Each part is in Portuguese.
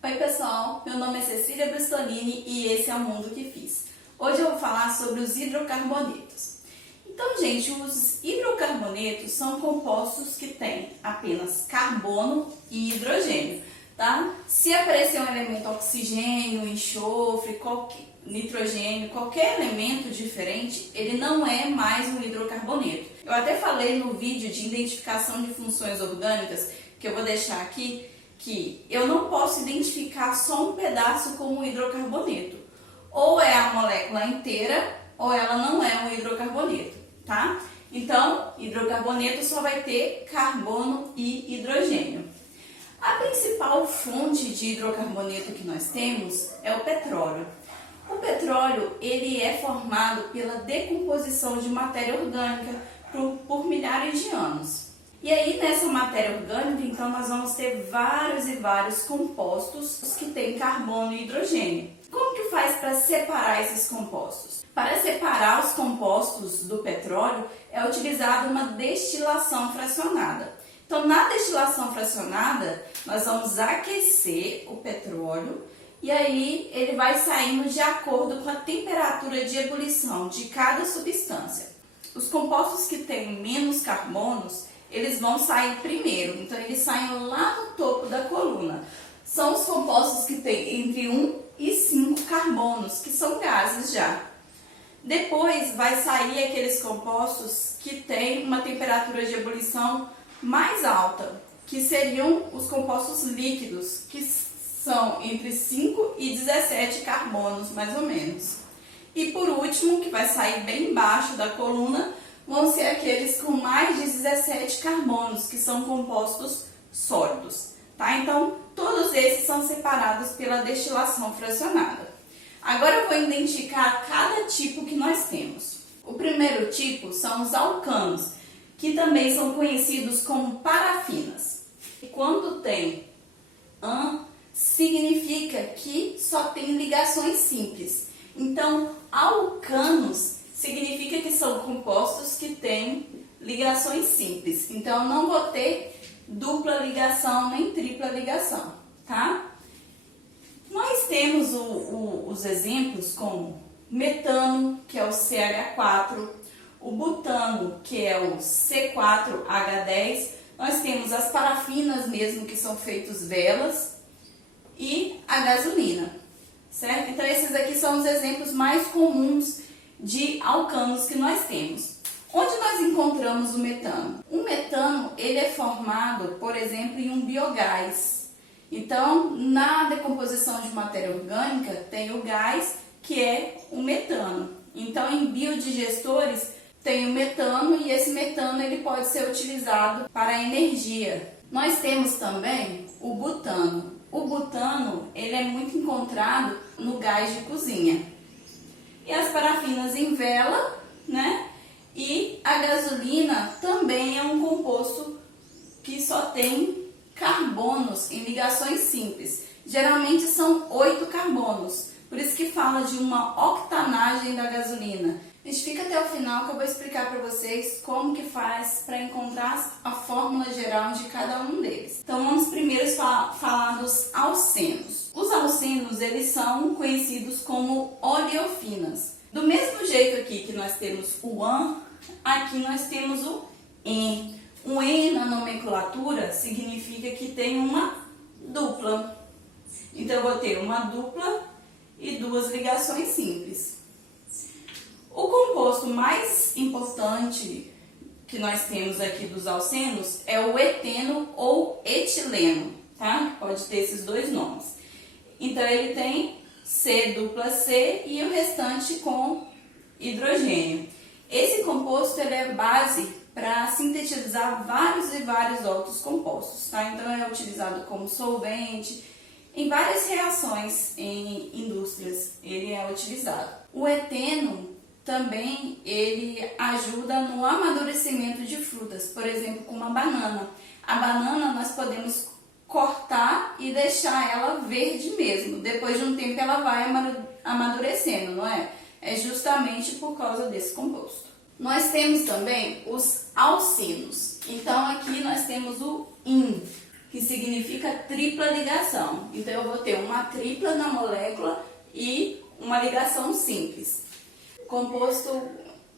Oi pessoal, meu nome é Cecília Brustolini e esse é o Mundo que Fiz. Hoje eu vou falar sobre os hidrocarbonetos. Então, gente, os hidrocarbonetos são compostos que têm apenas carbono e hidrogênio, tá? Se aparecer um elemento oxigênio, enxofre, nitrogênio, qualquer elemento diferente, ele não é mais um hidrocarboneto. Eu até falei no vídeo de identificação de funções orgânicas, que eu vou deixar aqui, que eu não posso identificar só um pedaço como um hidrocarboneto. Ou é a molécula inteira, ou ela não é um hidrocarboneto, tá? Então, hidrocarboneto só vai ter carbono e hidrogênio. A principal fonte de hidrocarboneto que nós temos é o petróleo. O petróleo, ele é formado pela decomposição de matéria orgânica por milhares de anos. E aí, nessa matéria orgânica, então, nós vamos ter vários e vários compostos que têm carbono e hidrogênio. Como que faz para separar esses compostos? Para separar os compostos do petróleo, é utilizada uma destilação fracionada. Então, na destilação fracionada, nós vamos aquecer o petróleo e aí ele vai saindo de acordo com a temperatura de ebulição de cada substância. Os compostos que têm menos carbonos, eles vão sair primeiro, então eles saem lá no topo da coluna. São os compostos que têm entre 1 e 5 carbonos, que são gases já. Depois vai sair aqueles compostos que têm uma temperatura de ebulição mais alta, que seriam os compostos líquidos, que são entre 5 e 17 carbonos, mais ou menos. E por último, que vai sair bem embaixo da coluna, vão ser aqueles com mais de 17 carbonos, que são compostos sólidos, tá? Então, todos esses são separados pela destilação fracionada. Agora eu vou identificar cada tipo que nós temos. O primeiro tipo são os alcanos, que também são conhecidos como parafinas. E quando tem an, significa que só tem ligações simples. Então, alcanos significa que são compostos que têm ligações simples. Então, eu não vou ter dupla ligação nem tripla ligação, tá? Nós temos os exemplos como metano, que é o CH4, o butano, que é o C4H10. Nós temos as parafinas mesmo, que são feitos velas, e a gasolina, certo? Então, esses aqui são os exemplos mais comuns de alcanos que nós temos. Onde nós encontramos o metano? O metano, ele é formado, por exemplo, em um biogás. Então, na decomposição de matéria orgânica, tem o gás, que é o metano. Então, em biodigestores, tem o metano e esse metano ele pode ser utilizado para energia. Nós temos também o butano. O butano, ele é muito encontrado no gás de cozinha. E as parafinas em vela, né? E a gasolina também é um composto que só tem carbonos em ligações simples. Geralmente são 8 carbonos, por isso que fala de uma octanagem da gasolina. A gente fica até o final que eu vou explicar para vocês como que faz para encontrar a fórmula geral de cada um deles. Então vamos primeiro falar dos alcenos. Os alcenos, eles são conhecidos como oleofinas. Do mesmo jeito aqui que nós temos o an, aqui nós temos o en. O en na nomenclatura significa que tem uma dupla. Então eu vou ter uma dupla e duas ligações simples. O composto mais importante que nós temos aqui dos alcenos é o eteno ou etileno, tá? Pode ter esses dois nomes. Então, ele tem C dupla C e o restante com hidrogênio. Esse composto ele é base para sintetizar vários e vários outros compostos, tá? Então, é utilizado como solvente. Em várias reações em indústrias, ele é utilizado. O eteno também ele ajuda no amadurecimento de frutas, por exemplo, como a banana. A banana nós podemos cortar e deixar ela verde mesmo. Depois de um tempo ela vai amadurecendo, não é? É justamente por causa desse composto. Nós temos também os alcenos. Então aqui nós temos o IN. que significa tripla ligação. Então, eu vou ter uma tripla na molécula e uma ligação simples. O composto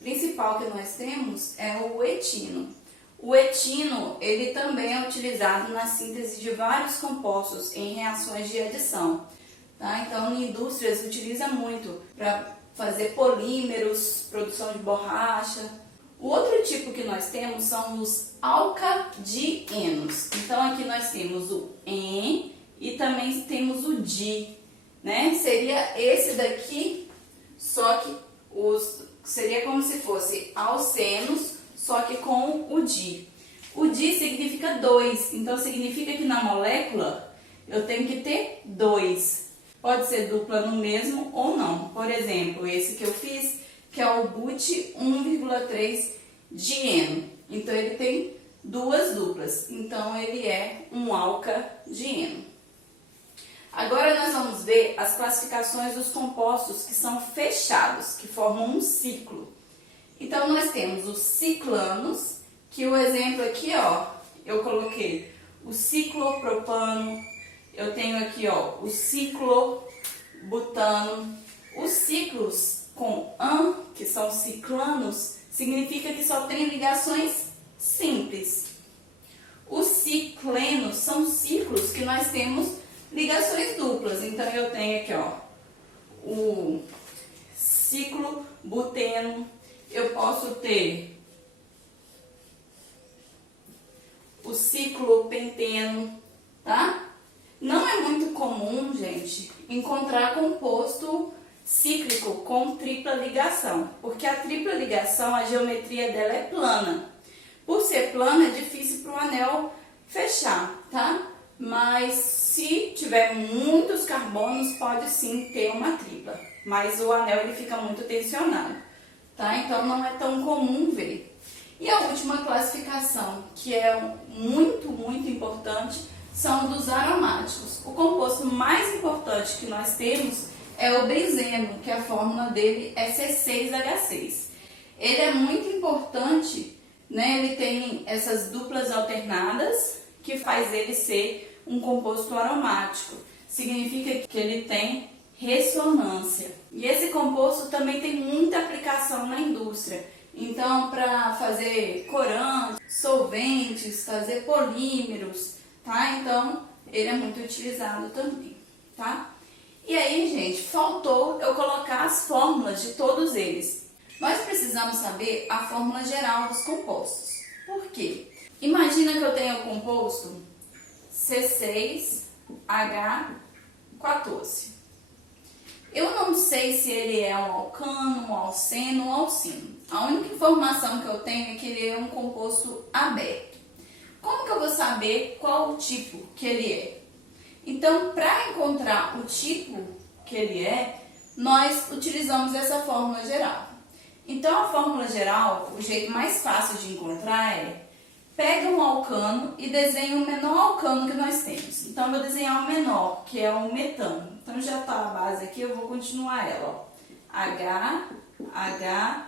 principal que nós temos é o etino. O etino, ele também é utilizado na síntese de vários compostos em reações de adição. Tá? Então, em indústrias utiliza muito para fazer polímeros, produção de borracha. O outro tipo que nós temos são os alcadienos. Então, aqui nós temos o en e também temos o di, né? Seria esse daqui, só que seria como se fosse alcenos, só que com o di. O di significa 2, então significa que na molécula eu tenho que ter 2. Pode ser dupla no mesmo ou não. Por exemplo, esse que eu fiz, que é o but 1,3 dieno. Então, ele tem duas duplas. Então, ele é um alcadieno. Agora, nós vamos ver as classificações dos compostos que são fechados, que formam um ciclo. Então, nós temos os ciclanos, que o exemplo aqui, ó, eu coloquei o ciclopropano, eu tenho aqui, ó, o ciclobutano. Os ciclos com -an, que são ciclanos, significa que só tem ligações simples. Os ciclenos são ciclos que nós temos ligações duplas. Então, eu tenho aqui, ó, o ciclobuteno, eu posso ter o ciclopenteno, tá? Não é muito comum, gente, encontrar composto cíclico com tripla ligação, porque a tripla ligação, a geometria dela é plana. Por ser plana, é difícil para o anel fechar, tá? Mas se tiver muitos carbonos, pode sim ter uma tripla, mas o anel ele fica muito tensionado, tá? Então não é tão comum ver. E a última classificação, que é muito importante, são dos aromáticos. O composto mais importante que nós temos é o benzeno, que a fórmula dele é C6H6. Ele é muito importante, né? Ele tem essas duplas alternadas, que faz ele ser um composto aromático. Significa que ele tem ressonância. E esse composto também tem muita aplicação na indústria. Então, para fazer corantes, solventes, fazer polímeros, tá? Então, ele é muito utilizado também, tá? E aí, gente, faltou eu colocar as fórmulas de todos eles. Nós precisamos saber a fórmula geral dos compostos. Por quê? Imagina que eu tenha o composto C6H14. Eu não sei se ele é um alcano, um alceno ou alcino. A única informação que eu tenho é que ele é um composto aberto. Como que eu vou saber qual o tipo que ele é? Então, para encontrar o tipo que ele é, nós utilizamos essa fórmula geral. Então, a fórmula geral, o jeito mais fácil de encontrar é: pega um alcano e desenha o menor alcano que nós temos. Então, eu vou desenhar o menor, que é o metano. Então, já está a base aqui, eu vou continuar ela, ó. H, H,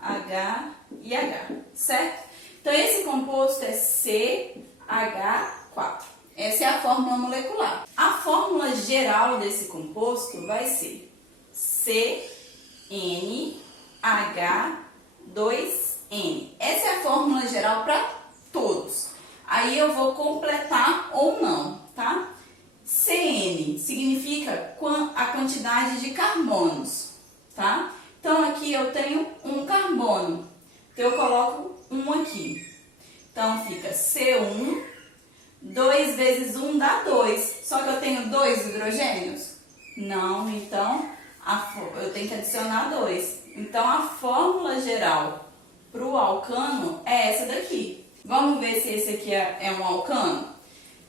H e H, certo? Então, esse composto é CH4. Essa é a fórmula molecular. A fórmula geral desse composto vai ser CNH2N. Essa é a fórmula geral para todos. Aí eu vou completar ou não, tá? CN significa a quantidade de carbonos, tá? Então, aqui eu tenho um carbono. Então, eu coloco um aqui. Então, fica C1, 2 vezes 1 dá 2. Só que eu tenho 2 hidrogênios? Não, então eu tenho que adicionar 2. Então, a fórmula geral para o alcano é essa daqui. Vamos ver se esse aqui é um alcano?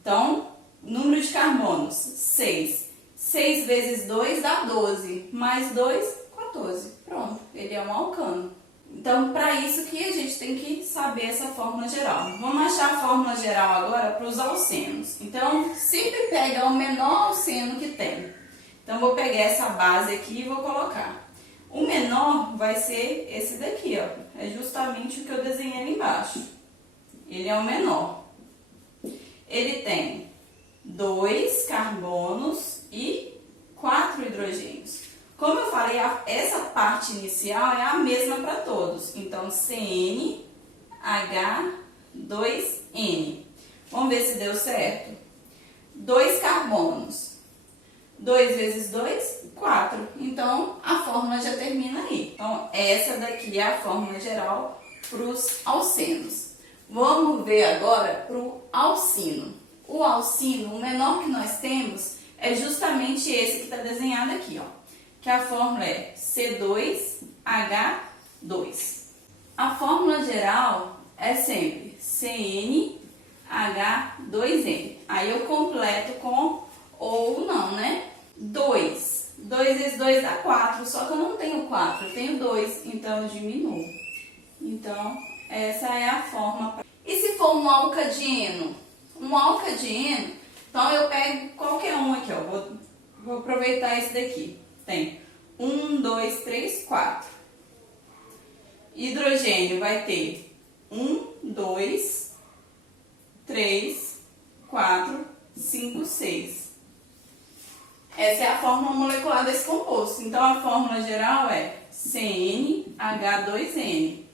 Então, número de carbonos, 6. 6 vezes 2 dá 12. Mais 2, 14. Pronto, ele é um alcano. Então, para isso que a gente tem que saber essa fórmula geral. Vamos achar a fórmula geral agora para os alcenos. Então, sempre pega o menor alceno que tem. Então, vou pegar essa base aqui e vou colocar. O menor vai ser esse daqui, ó. É justamente o que eu desenhei ali embaixo. Ele é o menor. ele tem 2 carbonos e 4 hidrogênios. Como eu falei, essa parte inicial é a mesma para todos. Então, CnH2n. Vamos ver se deu certo. 2 carbonos. 2 vezes 2, 4. Então, a fórmula já termina aí. Então, essa daqui é a fórmula geral para os alcenos. Vamos ver agora para o alcino. O alcino, o menor que nós temos, é justamente esse que está desenhado aqui, ó. Que a fórmula é C2H2. A fórmula geral é sempre CnH2n. Aí eu completo com ou não, né? 2. 2 vezes 2 dá 4, só que eu não tenho 4, eu tenho 2, então eu diminuo. Então, essa é a forma. E se for um alcadieno? Um alcadieno, então eu pego qualquer um aqui, ó. Vou aproveitar esse daqui. Tem 1, 2, 3, 4. Hidrogênio vai ter 1, 2, 3, 4, 5, 6. Essa é a fórmula molecular desse composto. Então, a fórmula geral é CnH2n.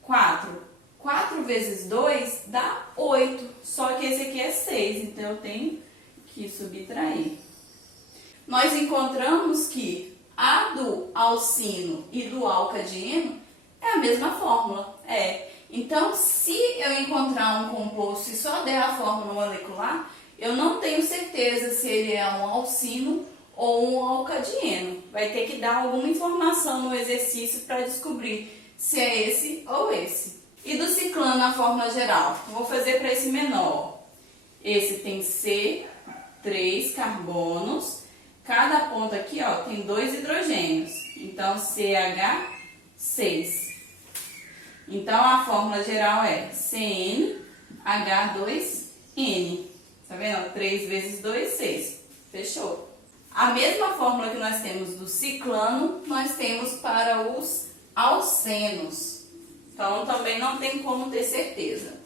4. 4 vezes 2 dá 8. Só que esse aqui é 6, então eu tenho que subtrair. Nós encontramos que a do alcino e do alcadieno é a mesma fórmula. Então, se eu encontrar um composto e só der a fórmula molecular, eu não tenho certeza se ele é um alcino ou um alcadieno. Vai ter que dar alguma informação no exercício para descobrir se é esse ou esse. E do ciclano, a fórmula geral? Eu vou fazer para esse menor. Esse tem C3 carbonos. Cada ponto aqui, ó, tem 2 hidrogênios. Então, CH6. Então, a fórmula geral é CnH2n. Tá vendo? 3 vezes 2, 6. Fechou. A mesma fórmula que nós temos do ciclano, nós temos para os alcenos. Então, também não tem como ter certeza.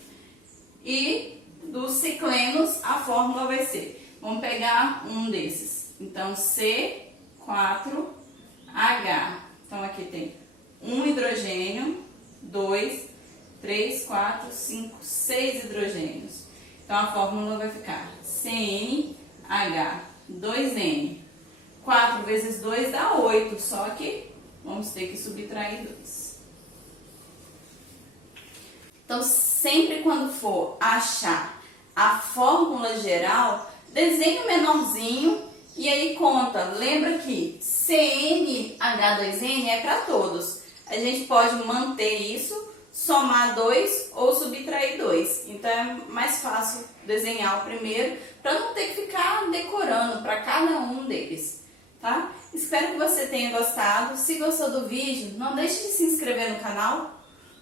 E dos ciclenos, a fórmula vai ser... Vamos pegar um desses. Então, C4H. Então, aqui tem 1 hidrogênio, 2, 3, 4, 5, 6 hidrogênios. Então, a fórmula vai ficar CnH2n. 4 vezes 2 dá 8, só que vamos ter que subtrair 2. Então, sempre quando for achar a fórmula geral, desenhe o menorzinho e aí conta. Lembra que CnH2n é para todos. A gente pode manter isso, somar 2 ou subtrair 2. Então, é mais fácil desenhar o primeiro para não ter que ficar decorando para cada um deles, tá? Espero que você tenha gostado. Se gostou do vídeo, não deixe de se inscrever no canal.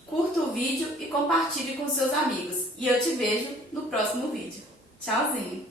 Curta o vídeo e compartilhe com seus amigos. E eu te vejo no próximo vídeo. Tchauzinho!